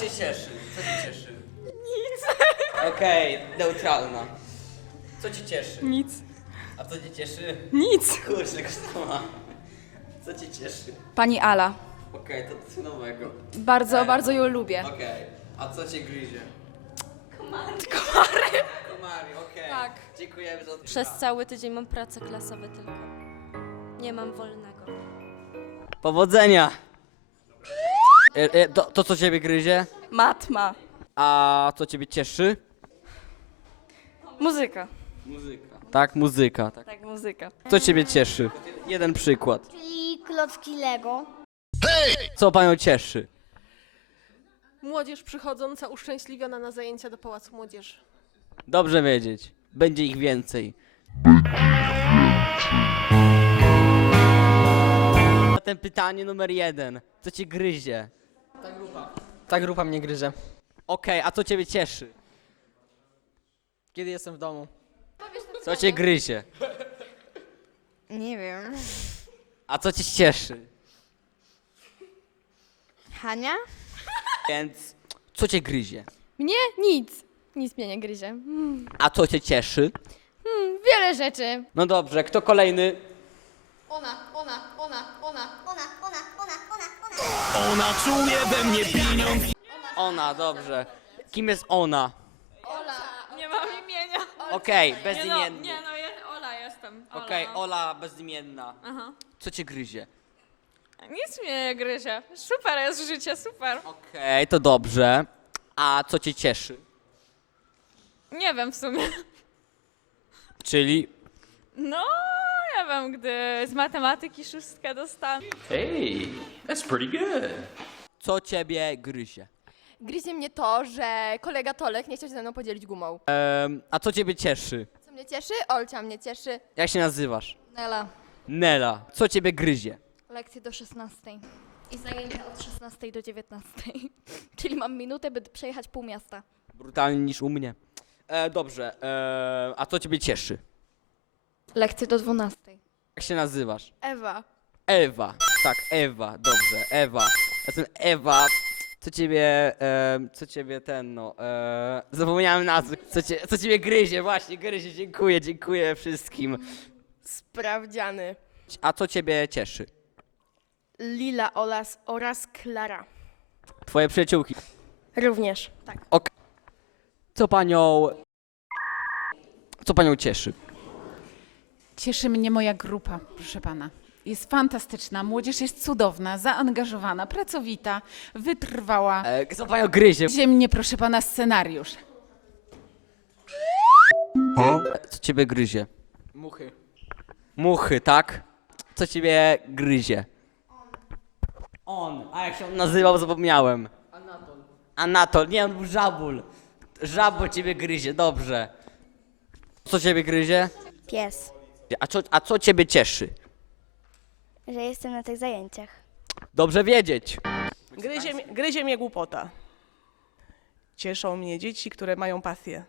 cię cieszy? Co cię cieszy? Nic. Okej, neutralna. Co cię cieszy? Nic. A co cię cieszy? Nic. Kurczę, kosztowa. Co cię cieszy? Pani Ala. Okej, to coś nowego. Bardzo, bardzo ją lubię. Okej, a co cię gryzie? Komary. Komary, okej. Tak. Dziękujemy za Przez cały tydzień mam prace klasowe tylko. Nie mam wolnego. Powodzenia! E, e, to, to co ciebie gryzie? Matma. A co ciebie cieszy? Muzyka. Muzyka. Tak, muzyka. Tak. Tak, muzyka. Co ciebie cieszy? Jeden przykład. Czyli klocki Lego. Co panią cieszy? Młodzież przychodząca uszczęśliwiona na zajęcia do Pałacu Młodzieży. Dobrze wiedzieć. Będzie ich więcej. Zatem pytanie numer jeden. Co cię gryzie? Ta grupa mnie gryzie. Okej, a co ciebie cieszy? Kiedy jestem w domu? Co cię gryzie? Nie wiem. A co cię cieszy? Hania? Więc co cię gryzie? Mnie? Nic. Nic mnie nie gryzie. A co cię cieszy? Wiele rzeczy. No dobrze, kto kolejny? Ona, ona, ona, ona. Ona, ona, ona, ona, ona. Ona, dobrze. Kim jest ona? Nie mam imienia. Okej, Nie no, bezimienny. nie no, ja, Ola jestem. Ola, Okej. Ola bezimienna. Aha. Co cię gryzie? Nic mnie nie gryzie. Super jest życie, super. Okej, to dobrze. A co cię cieszy? Nie wiem w sumie. Czyli No, nie wiem, gdy z matematyki szóstkę dostanę. Hey, that's pretty good. co ciebie gryzie? Gryzie mnie to, że kolega Tolek nie chciał się ze mną podzielić gumą. Em, a co ciebie cieszy? Co mnie cieszy? Olcia mnie cieszy. Jak się nazywasz? Nela. Nela. Co ciebie gryzie? Lekcje do 16. I zajęcia od 16 do 19. Czyli mam minutę, by przejechać pół miasta. Brutalniej niż u mnie. E, dobrze. E, a co ciebie cieszy? Lekcje do 12. Jak się nazywasz? Ewa. Ewa. Tak, Ewa. Dobrze, Ewa. Jestem Ewa. Co ciebie, em, co ciebie ten, no, e, zapomniałem nazwy. Co, cie, co ciebie gryzie, właśnie, gryzie, dziękuję, dziękuję wszystkim. Sprawdziany. A co ciebie cieszy? Lila oraz, oraz Klara. Twoje przyjaciółki. Również. Co panią, co panią cieszy? Cieszy mnie moja grupa, proszę pana. Jest fantastyczna, młodzież jest cudowna, zaangażowana, pracowita, wytrwała. E, co panią gryzie? Gdzie mnie, proszę pana, scenariusz. Co ciebie gryzie? Muchy. Muchy, tak? Co ciebie gryzie? On. A jak się on nazywał, zapomniałem. Anatol. Anatol, nie, on był żabul. Żabul ciebie gryzie, dobrze. Co ciebie gryzie? Pies. A co, a co ciebie cieszy? Że jestem na tych zajęciach. Dobrze wiedzieć. Gryzie, mi- gryzie mnie głupota. Cieszą mnie dzieci, które mają pasję.